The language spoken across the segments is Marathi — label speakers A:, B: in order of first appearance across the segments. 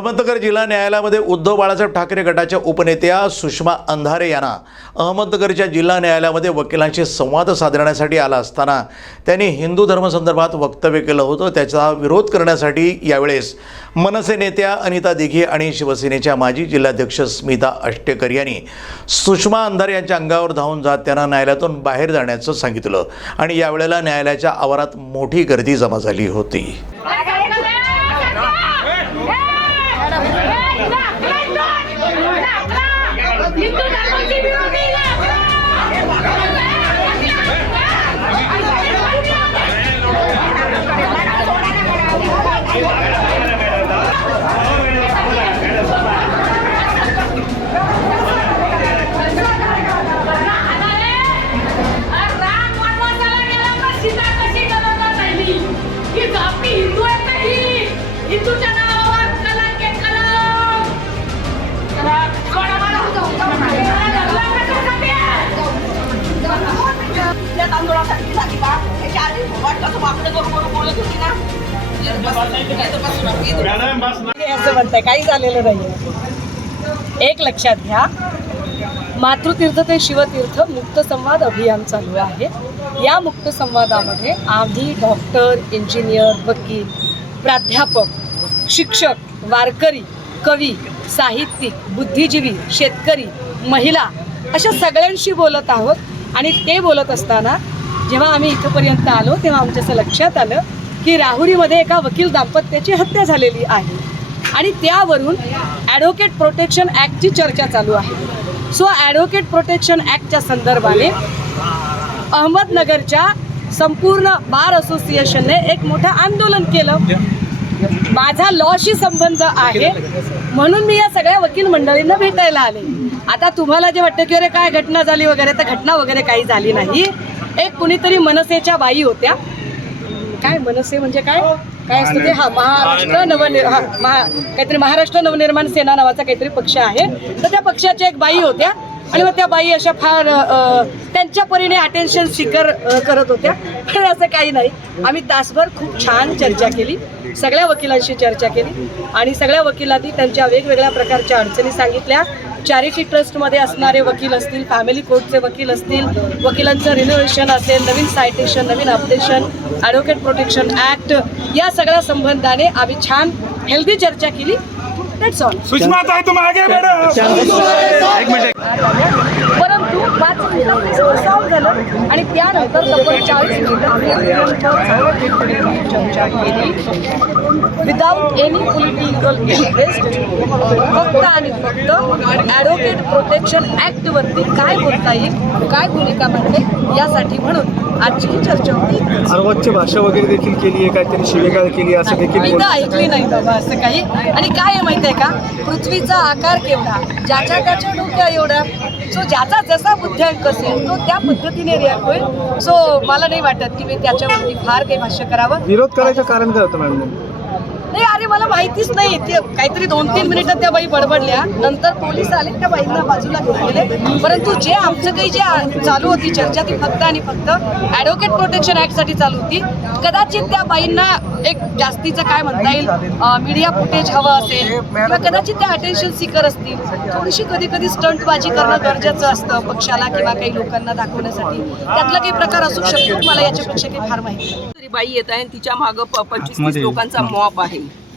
A: अहमदनगर जिल्हा न्यायालयामध्ये उद्धव बाळासाहेब ठाकरे गटाच्या उपनेत्या सुषमा अंधारे यांना अहमदनगरच्या जिल्हा न्यायालयामध्ये वकिलांशी संवाद साधण्यासाठी आला असताना त्यांनी हिंदू धर्मसंदर्भात वक्तव्य केलं होतं. त्याचा विरोध करण्यासाठी यावेळेस मनसे नेत्या अनिता दिघे आणि शिवसेनेच्या माजी जिल्हाध्यक्ष स्मिता अष्टेकर यांनी सुषमा अंधारे यांच्या अंगावर धावून जात त्यांना न्यायालयातून बाहेर जाण्याचं सांगितलं आणि यावेळेला न्यायालयाच्या आवारात मोठी गर्दी जमा झाली होती.
B: हिंदू धर्माची विरोधी
C: असं म्हणताय काही झालेलं नाही एक लक्षात घ्या मातृतीर्थ ते शिवतीर्थ मुक्त संवाद अभियान चालू आहे. या मुक्त संवादामध्ये आम्ही डॉक्टर इंजिनियर वकील प्राध्यापक शिक्षक वारकरी कवी साहित्यिक बुद्धिजीवी शेतकरी महिला अशा सगळ्यांशी बोलत आहोत आणि ते बोलत असताना जेव्हा आम्ही इथंपर्यंत आलो तेव्हा आमच्या असं लक्षात आलं की राहुरीमध्ये एका वकील दाम्पत्याची हत्या झालेली आहे. आणि त्यावरून ॲडव्होकेट प्रोटेक्शन ॲक्टची चर्चा चालू आहे. सो ॲडव्होकेट प्रोटेक्शन ॲक्टच्या संदर्भाने अहमदनगरच्या संपूर्ण बार असोसिएशनने एक मोठं आंदोलन केलं. माझा लॉशी संबंध आहे म्हणून मी या सगळ्या वकील मंडळींना भेटायला आले. आता तुम्हाला जे वाटतं की अरे काय घटना झाली वगैरे तर घटना वगैरे काही झाली नाही. एक कुणीतरी मनसेच्या बाई होत्या. काय मनसे म्हणजे काय? काय असतं ते? हा महाराष्ट्र नवनिर हा महा काहीतरी महाराष्ट्र नवनिर्माण सेना नावाचा काहीतरी पक्ष आहे. तर त्या पक्षाच्या एक बाई होत्या आणि मग त्या बाई अशा फार त्यांच्या परीने अटेन्शन सिकर करत होत्या. पण असं काही नाही. आम्ही तासभर खूप छान चर्चा केली. सगळ्या वकिलांशी चर्चा केली. आणि सगळ्या वकिलांनी त्यांच्या वेगवेगळ्या प्रकारच्या अडचणी सांगितल्या. चॅरिटी ट्रस्टमध्ये असणारे वकील असतील फॅमिली कोर्टचे वकील असतील वकिलांचं रिनोव्हेशन असेल नवीन सायटेशन नवीन अपडेशन ॲडव्होकेट प्रोटेक्शन ॲक्ट या सगळ्या संबंधाने आम्ही छान हेल्दी चर्चा केली. दॅट्स ऑल परंतु पाच मिनिटात सॉल्व झालं आणि त्यानंतर तब्बल चाळीस मिनिटं आम्ही अत्यंत चांगल्या चर्चा केली विदाऊट एनी पॉलिटिकल इंटरेस्ट फक्त आणि फक्त ॲडव्होकेट प्रोटेक्शन ॲक्टवरती काय बोलता येईल काय भूमिका मांडते यासाठी म्हणून आजची ही चर्चा होती.
D: सर्वोच्च भाषा वगैरे देखील केली आहे काय त्यांनी शिवेगाळ केली असं देखील
C: ऐकली नाही बाबा असं काही. आणि काय आहे माहिती आहे का? पृथ्वीचा आकार केवढा ज्याच्या त्याच्या डोक्या एवढा सो ज्याचा जसा बुद्ध्यांक असेल तो त्या पद्धतीने रिॲक्ट होईल. सो मला नाही वाटत की मी त्याच्यावरती फार काही भाष्य करावं.
D: विरोध करायचं कारण काय होतं मॅडम
C: नाही अरे मला माहितीच नाही. ते काहीतरी दोन तीन मिनिटं त्या बाई बडबडल्या. नंतर पोलीस आले त्या बाईंना बाजूला घेऊन गेले. परंतु जे आमचं काही जे चालू होती चर्चा ती फक्त आणि फक्त ॲडव्होकेट प्रोटेक्शन ॲक्टसाठी चालू होती. कदाचित त्या बाईंना एक जास्तीचं काय म्हणता येईल मीडिया फुटेज हवं असेल किंवा कदाचित त्या अटेन्शन सिकर असतील. थोडीशी कधी कधी स्टंटबाजी करणं गरजेचं असतं पक्षाला किंवा काही लोकांना दाखवण्यासाठी. त्यातला काही प्रकार असू शकतो. मला याच्यापेक्षा काही फार माहिती नाही.
E: तरी बाई येत आहे तिच्या मागं प- पंचवीस लोकांचा मॉप आहे.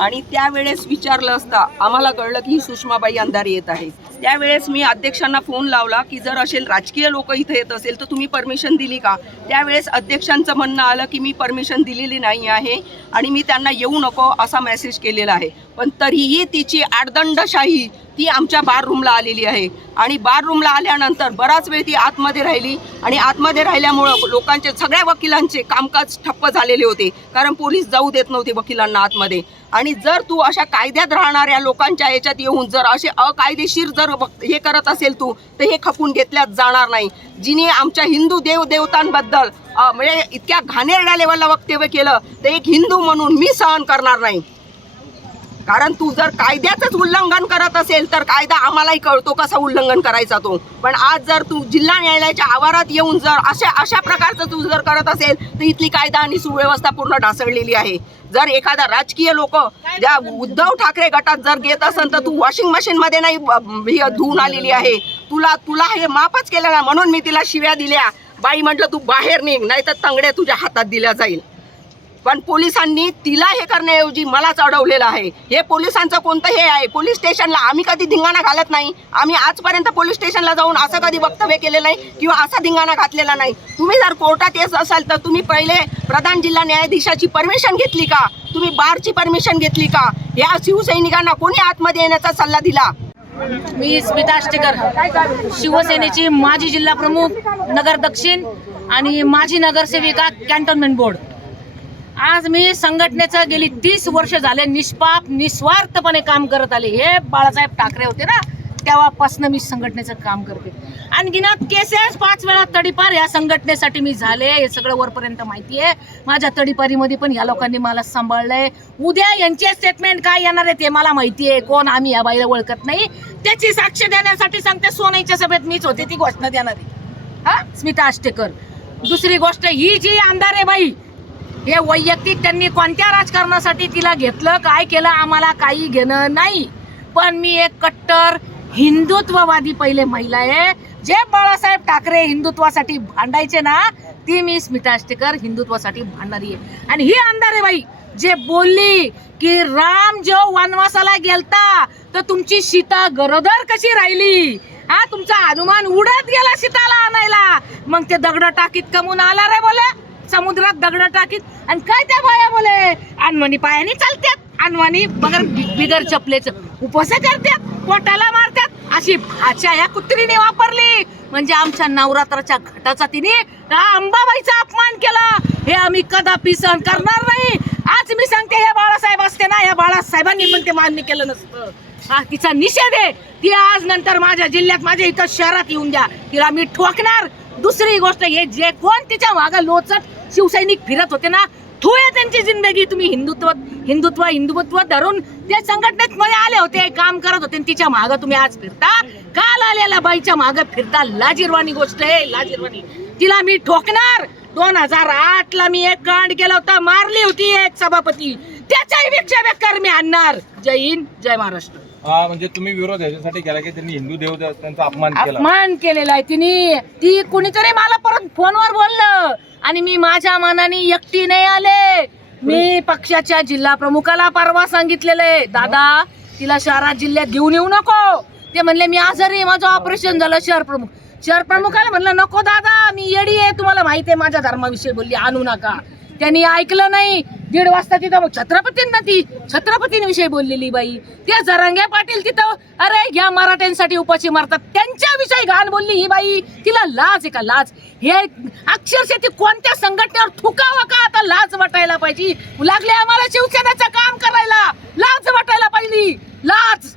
E: आणि त्यावेळेस विचारलं असता आम्हाला कळलं की ही सुषमाबाई अंधारे येत आहे. त्यावेळेस मी अध्यक्षांना फोन लावला की जर असेल राजकीय लोक इथे येत असेल तर तुम्ही परमिशन दिली का? त्यावेळेस अध्यक्षांचं म्हणणं आलं की मी परमिशन दिलेली नाही आहे आणि मी त्यांना येऊ नको असा मेसेज केलेला आहे. पण तरीही तिची आडदंडशाही ती आमच्या बार रूमला आलेली आहे. आणि बार रूमला आल्यानंतर बराच वेळ ती आतमध्ये राहिली आणि आतमध्ये राहिल्यामुळं लोकांचे सगळ्या वकिलांचे कामकाज ठप्प झालेले होते. कारण पोलीस जाऊ देत नव्हते वकिलांना आतमध्ये. आणि जर तू अशा कायद्यात राहणाऱ्या लोकांच्या याच्यात येऊन जर असे अकायदेशीर जर हे करत असेल तू तर हे खपून घेतल्यात जाणार नाही. जिने आमच्या हिंदू देव देवतांबद्दल म्हणजे इतक्या घाणेरड्या लेवलला वक्तव्य केलं तर एक हिंदू म्हणून मी सहन करणार नाही. कारण तू जर कायद्याचंच उल्लंघन करत असेल तर कायदा आम्हालाही कळतो कसा उल्लंघन करायचा तो. पण आज जर तू जिल्हा न्यायालयाच्या आवारात येऊन जर अशा अशा प्रकारचं तू जर करत असेल तर इथली कायदा आणि सुव्यवस्था पूर्ण ढासळलेली आहे. जर एखादा राजकीय लोक ज्या उद्धव ठाकरे गटात जर घेत असेल तर तू वॉशिंग मशीनमध्ये नाही धुवून आलेली आहे. तुला तुला हे माफच केलं ना म्हणून मी तिला शिव्या दिल्या. बाई म्हटलं तू बाहेर निघ नाही तर तंगड्या तुझ्या हातात दिल्या जाईल. पण पोलिसांनी तिला हे करण्याऐवजी मलाच अडवलेलं आहे. हे पोलिसांचं कोणतं हे आहे? पोलीस स्टेशनला आम्ही कधी धिंगाणा घालत नाही. आम्ही आजपर्यंत पोलीस स्टेशनला जाऊन असं कधी वक्तव्य केलेलं नाही किंवा असा धिंगाणा घातलेला नाही. तुम्ही जर कोर्टात येत असाल तर तुम्ही पहिले प्रधान जिल्हा न्यायाधीशाची परमिशन घेतली का? तुम्ही बारची परमिशन घेतली का? या शिवसैनिकांना कोणी आतमध्ये येण्याचा सल्ला दिला?
F: मी स्मिता आष्टेकर शिवसेनेची माजी जिल्हा प्रमुख नगर दक्षिण आणि माजी नगरसेविका कॅन्टोन्मेंट बोर्ड. आज मी संघटनेचं गेली तीस वर्ष झाले निष्पाप निस्वार्थपणे काम करत आले. हे बाळासाहेब ठाकरे होते ना तेव्हापासून मी संघटनेचं काम करते. आणखी ना केसेस पाच वेळा तडीपार या संघटनेसाठी मी झाले हे सगळं वरपर्यंत माहिती आहे. माझ्या तडीपारीमध्ये पण या लोकांनी मला सांभाळलंय. उद्या यांचे स्टेटमेंट काय येणार आहे ते मला माहिती आहे. कोण आम्ही या बाईला ओळखत नाही. त्याची साक्ष देण्यासाठी सांगते सोनाईच्या सभेत मीच होते ती घोषणा देणारी. हा स्मिता आष्टेकर. दुसरी गोष्ट ही जी आमदार आहे बाई हे वैयक्तिक त्यांनी कोणत्या राजकारणासाठी तिला घेतलं काय केलं आम्हाला काही घेणं नाही. पण मी एक कट्टर हिंदुत्ववादी पहिले महिला आहे. जे बाळासाहेब ठाकरे हिंदुत्वासाठी भांडायचे ना ती मी स्मिता आष्टेकर हिंदुत्वासाठी भांडणारी आहे. आणि ही आमदार आहे बाई जे बोलली की राम जो वनवासाला गेलता तर तुमची सीता गरोदर कशी राहिली? हा तुमचा हनुमान उडत गेला सीताला आणायला. मग ते दगड टाकीत कमून आला रे बोले. समुद्रात दगड टाकीत आणि काय त्या बाया बोले? अनवणी पायाने चालत्यात. अनवाणी बगर बिगर चपलेच. उपवास करतात पोटाला मारतात अशी भाषा ह्या कुत्रीने वापरली. म्हणजे आमच्या नवरात्राच्या घटाचा तिने अंबाबाईचा अपमान केला. हे आम्ही कदापि सहन करणार नाही. आज मी सांगते हे बाळासाहेब असते ना या बाळासाहेबांनी पण ते मान्य केलं नसतं. हा तिचा निषेध आहे. ती आज नंतर माझ्या जिल्ह्यात माझ्या इथं शहरात येऊन द्या. तिला मी ठोकणार. दुसरी गोष्ट हे जे कोण तिच्या मागं लोचत शिवसैनिक फिरत होते ना थू त्यांची जिंदगी. तुम्ही हिंदुत्व हिंदुत्व हिंदुत्व धरून त्या संघटनेत मध्ये आले होते काम करत होते. आणि तिच्या मागं तुम्ही आज फिरता. काल आलेल्या बाईच्या मागं फिरता. लाजीरवाणी गोष्ट आहे लाजीरवाणी. तिला मी ठोकणार. दोन हजार आठ ला मी एक कांड केला होता. मारली होती एक सभापती. त्याच्याही पेक्षा बेकार मी आणणार. जय हिंद जय महाराष्ट्र.
D: म्हणजे तुम्ही विरोध याच्यासाठी केला की त्यांनी हिंदू देव त्यांचा अपमान केला?
F: अपमान केलेला आहे तिने. ती कुणीतरी मला परत फोनवर बोललं. आणि मी माझ्या मनाने एकटी नाही आले. मी पक्षाच्या जिल्हा प्रमुखाला परवा सांगितलेलं आहे दादा तिला शहरात जिल्ह्यात घेऊन येऊ नको. ते म्हणले मी आजारी माझं ऑपरेशन झालं शहर प्रमुख शहर प्रमुखाला म्हणलं नको दादा मी येडी आहे तुम्हाला माहिती आहे माझ्या धर्माविषयी बोलली आणू नका. त्यांनी ऐकलं नाही. दीड वाजता तिथं छत्रपतींना ती छत्रपतींविषयी बोललेली बाई. त्या जरांग्या पाटील तिथं अरे घ्या मराठ्यांसाठी उपाशी मारतात. त्यांच्याविषयी घाण बोलली ही बाई. तिला लाज आहे का? लाज. हे अक्षरशः ती कोणत्या संघटनेवर थुकावं का? आता लाज वाटायला पाहिजे. लागले आम्हाला शिवसेनेचं काम करायला. लाज वाटायला पाहिजे लाज.